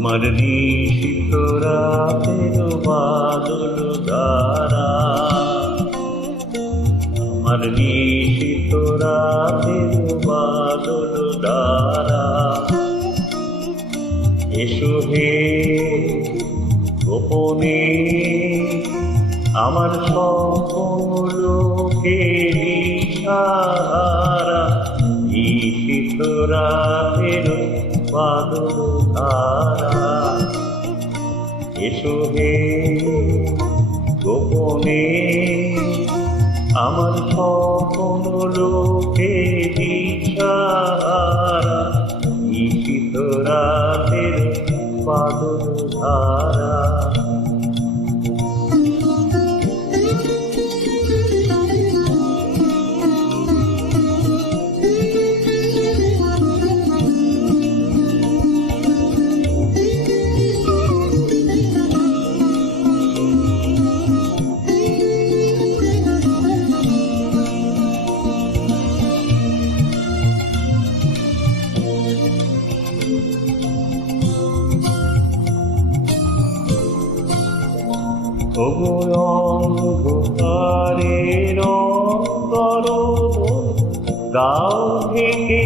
আমার নিশিত রাতের বাদল ধারা, আমার নিশিত রাতের বাদল ধারা। এসো হে গোপনে আমার স্বপ্ন লোকে দিশাহারা। নিশিত রাতের বাদল ধারা, এসো হে গোপনে আমার স্বপ্ন লোকে দিশাহারা। নিশিত রাতের বাদল ধারা। অন্ধকারের অন্তরোদয় দাও থেকে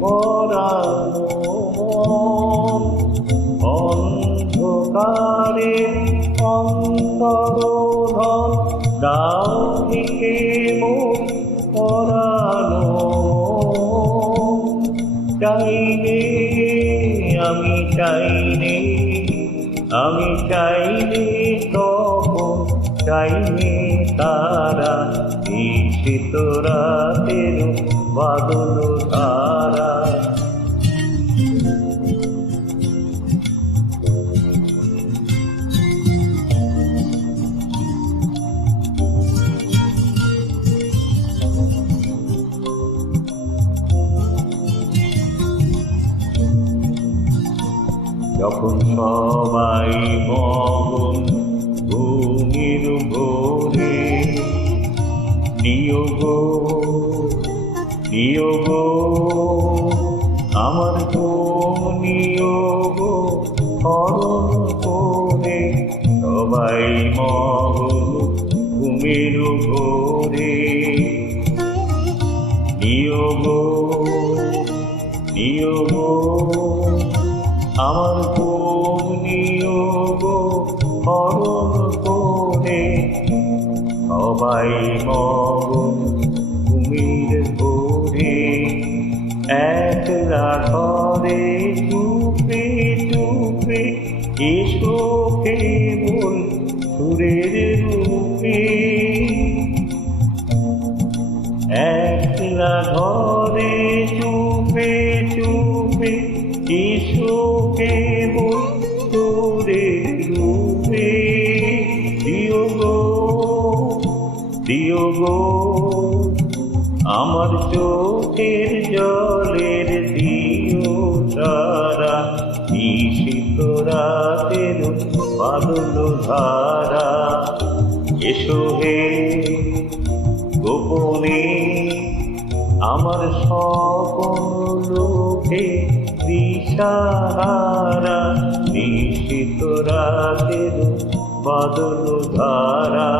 পরানো মন। অন্ধকারের অন্তরোদয় দাও থেকে পরানো। চাইলে আমি চাইলে, আমি চাইলে তখন চাইলে তারা। নিশিত রাতের বাদল ধারা, যখন সবাই মগন ঘুমের ভোরে। নিয়োগ নিয়োগ আমার ঘুম নিয়োগ হরণ করে। সবাই মগন ঘুমের ভোরে। নিয়োগ নিয়োগ আমার ঘুম নিয়োগ হরণ করে। সবাই মগন ঘুমের ভোরে। একলা ঘরে চুপে চুপে এসো কেবল সুরের রূপে। একলা ঘরে চুপে চুপে এসো কেবল সুরের রূপে। দিও গো দিও গো আমার চোখের জলের দিও সারা। নিশিত রাতের বাদল ধারা, এসো হে গোপনে আমার স্বপ্ন লোকে দিশাহারা। নিশিত রাতের বাদল ধারা।